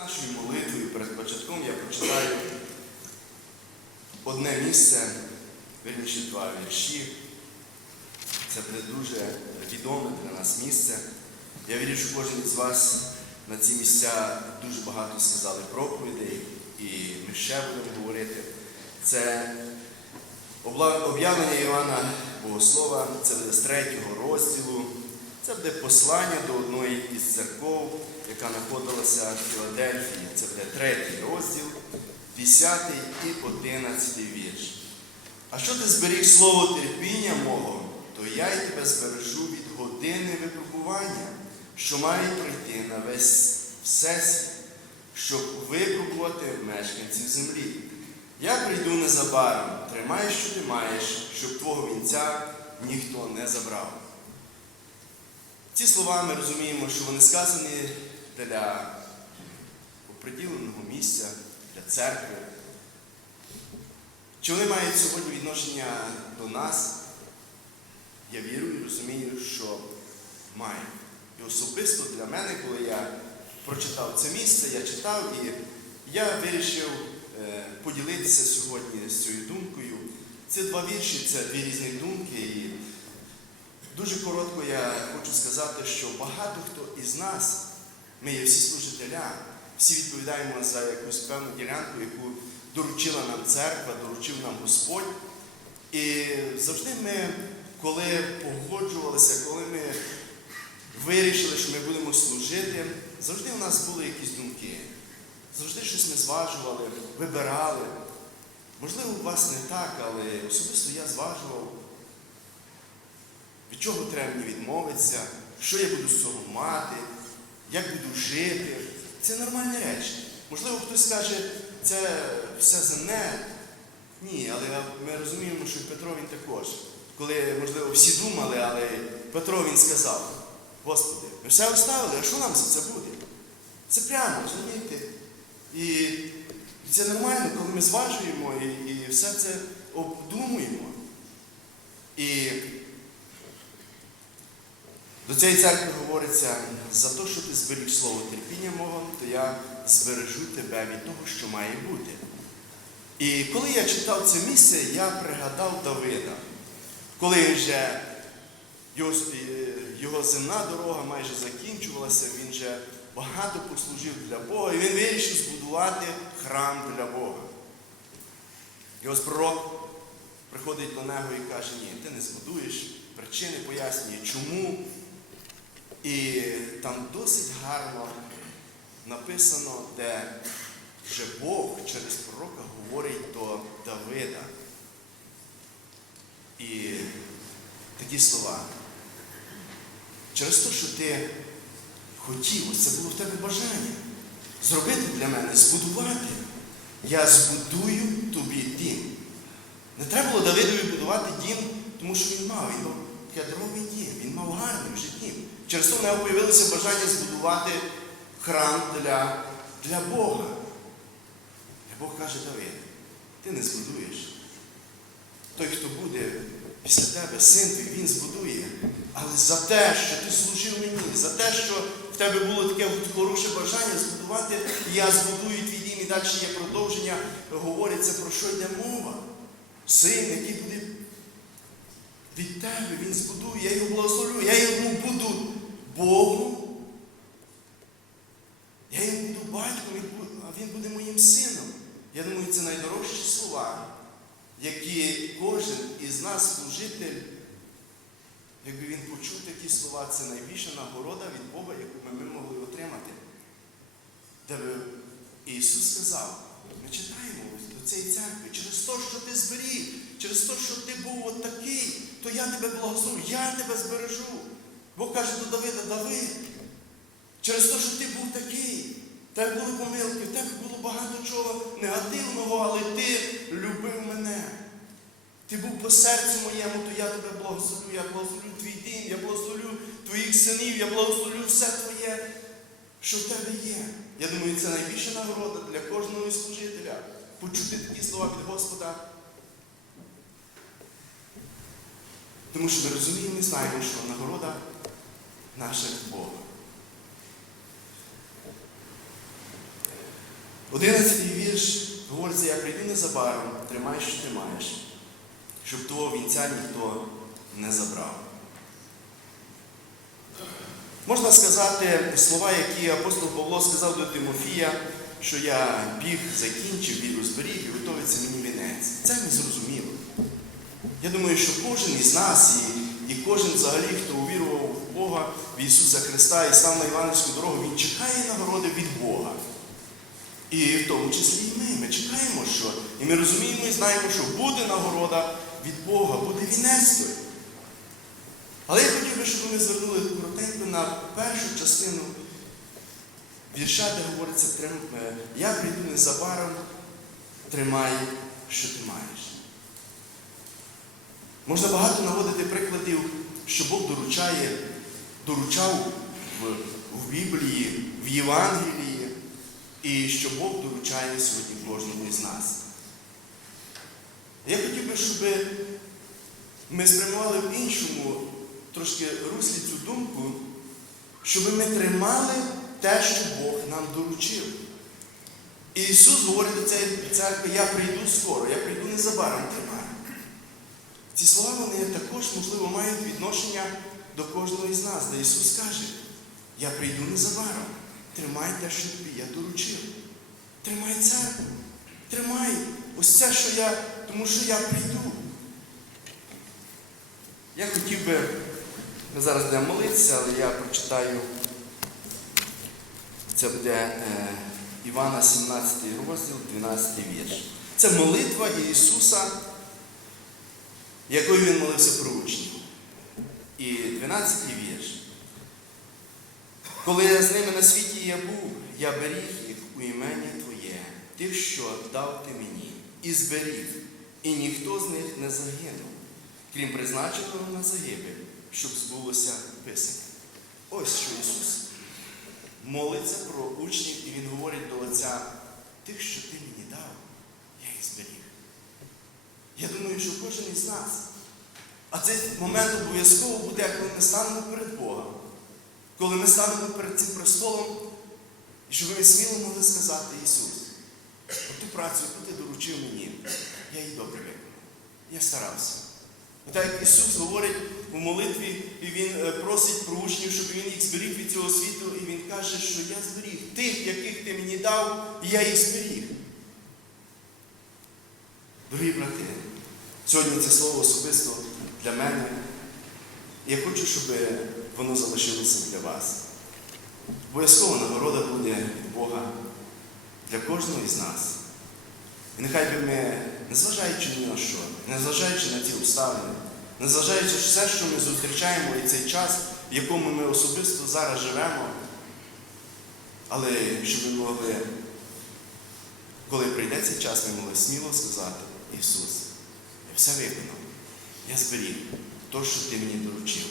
нашою молитвою перед початком я прочитаю одне місце, вірніше два вірші. Це буде дуже відоме для нас місце. Я вірю, що кожен із вас на ці місця дуже багато сказали проповідей, і ми ще будемо говорити. Це об'явлення Івана Богослова, це буде з третього розділу. Це буде послання до одної із церков, яка знаходилася в Філадельфії. Це буде третій розділ, 10 і 11 вірш. А що ти зберіг слово терпіння мого, то я й тебе збережу від години випробування, що має прийти на весь всесвіт, щоб випробувати мешканців землі. Я прийду незабаром, тримай, що ти маєш, щоб твого вінця ніхто не забрав. Ці слова ми розуміємо, що вони сказані для оприділеного місця, для церкви. Чи вони мають сьогодні відношення до нас? Я вірую і розумію, що мають. І особисто для мене, коли я прочитав це місце, я читав і я вирішив е, поділитися сьогодні з цією думкою. Це два вірші, це дві різні думки. І дуже коротко я хочу сказати, що багато хто із нас, ми є всі служителя, всі відповідаємо за якусь певну ділянку, яку доручила нам церква, доручив нам Господь. І завжди ми, коли погоджувалися, коли ми вирішили, що ми будемо служити, завжди у нас були якісь думки. Завжди щось ми зважували, вибирали. Можливо, у вас не так, але особисто я зважував, від чого треба мені відмовитися, що я буду з цього мати, як буду жити. Це нормальні речі. Можливо, хтось скаже, це все земне. Ні, але ми розуміємо, що Петро він також. Коли, можливо, всі думали, але Петро він сказав, Господи, ми все оставили, а що нам за це буде? Це прямо, розумієте? І це нормально, коли ми зважуємо і, і все це обдумуємо. І до цієї церкви говориться, за те, що ти зберіг слово терпіння мого, то я збережу тебе від того, що має бути. І коли я читав це місце, я пригадав Давида, коли вже його, е, його земна дорога майже закінчувалася, він вже багато послужив для Бога, і він вирішив збудувати храм для Бога. Ось пророк приходить до нього і каже, ні, ти не збудуєш, причини пояснює, чому. І там досить гарно написано, де вже Бог через пророка говорить до Давида. І такі слова. Через те, що ти хотів, це було в тебе бажання зробити для мене, збудувати. Я збудую тобі дім. Не треба було Давидові будувати дім, тому що він мав, мав кедровий дім, він мав гарний вже дім. Через то в нього з'явилося бажання збудувати храм для, для Бога. І Бог каже Давид, ти не збудуєш. Той, хто буде після тебе, син твій, він збудує. Але за те, що ти служив мені, за те, що в тебе було таке хороше бажання збудувати, я збудую твій дім. І далі є продовження, говориться, про що йде мова. Син, який буде від тебе, він збудує, я його благословлю, я йому буду Богом. Я йому буду батьком, а він буде моїм сином. Я думаю, це найдорожчі слова, які кожен із нас, служитель, якби він почув такі слова, це найбільша нагорода від Бога, яку ми могли отримати. Де Ісус сказав, ми читаємо до цієї церкви, через те, що ти зберіг, через те, що ти був от такий, то я тебе благословлю, я тебе збережу. Бог каже до Давида, Давид, через те, що ти був такий, тебе були помилки, тебе було багато чого негативного, але ти любив мене. Ти був по серцю моєму, то я тебе благословлю, я благословлю твій дім, я благословлю твоїх синів, я благословлю все твоє, що в тебе є. Я думаю, це найбільша нагорода для кожного служителя. Почути такі слова від Господа. Тому що ми розуміємо і знаємо, що нагорода від Бога. Одинадцятий вірш говориться, я прийду незабаром, тримай, що ти маєш, щоб твого вінця ніхто не забрав. Можна сказати слова, які апостол Павло сказав до Тимофія, що я біг, закінчив, віру зберіг і готовиться мені вінець. Це не зрозуміло. Я думаю, що кожен із нас і, і кожен взагалі, хто Бога, в Ісуса Христа і став на Іванівську дорогу, Він чекає нагороди від Бога. І в тому числі і ми. Ми чекаємо, що. І ми розуміємо і знаємо, що буде нагорода від Бога, буде вінець той. Але я хотів би, щоб ми звернули коротенько на першу частину вірша, де говориться, «Трим- е, я прийду незабаром, тримай, що ти маєш. Можна багато наводити прикладів, що Бог доручає, доручав в, в Біблії, в Євангелії, і що Бог доручає сьогодні кожному із нас. Я хотів би, щоб ми спрямували в іншому трошки руслі цю думку, щоб ми тримали те, що Бог нам доручив. І Ісус говорить до цієї церкви, я прийду скоро, я прийду незабаром тримай. Ці слова вони також, можливо, мають відношення до кожного із нас, де Ісус каже, я прийду незабаром, тримай те, що тобі я доручив. Тримай церкву, тримай ось це, що я, тому що я прийду. Я хотів би, ми зараз будемо молитися, але я прочитаю. Це буде е, Івана 17 розділ, 12 вірш. Це молитва Ісуса, якою Він молився про учнів. І 12 вірш. Коли я з ними на світі я був, я беріг їх у імені Твоє, тих, що дав ти мені, і зберіг, і ніхто з них не загинув, крім призначеного на загибель, щоб збулося Писання. Ось що Ісус молиться про учнів, і Він говорить до Отця, тих, що ти мені дав, я їх зберіг. Я думаю, що кожен із нас. А цей момент обов'язково буде, коли ми станемо перед Богом, коли ми станемо перед цим престолом, і щоб ми сміло могли сказати Ісус, ту працю, яку ти доручив мені, я її добре виконав. Я старався. Так Ісус говорить у молитві, і Він е, просить про учнів, щоб Він їх зберіг від цього світу, і Він каже, що я зберіг тих, яких ти мені дав, і я їх зберіг. Дорогі брати, сьогодні це слово особисто для мене. І я хочу, щоб воно залишилося для вас. Обов'язково нагорода буде Бога для кожного із нас. І нехай би ми, незважаючи ні на що, незважаючи на ті обставини, незважаючи на все, що ми зустрічаємо і цей час, в якому ми особисто зараз живемо, але щоб ми могли, коли прийде цей час, ми могли сміло сказати, Ісус, я все виконав, я зберіг то, що ти мені доручив.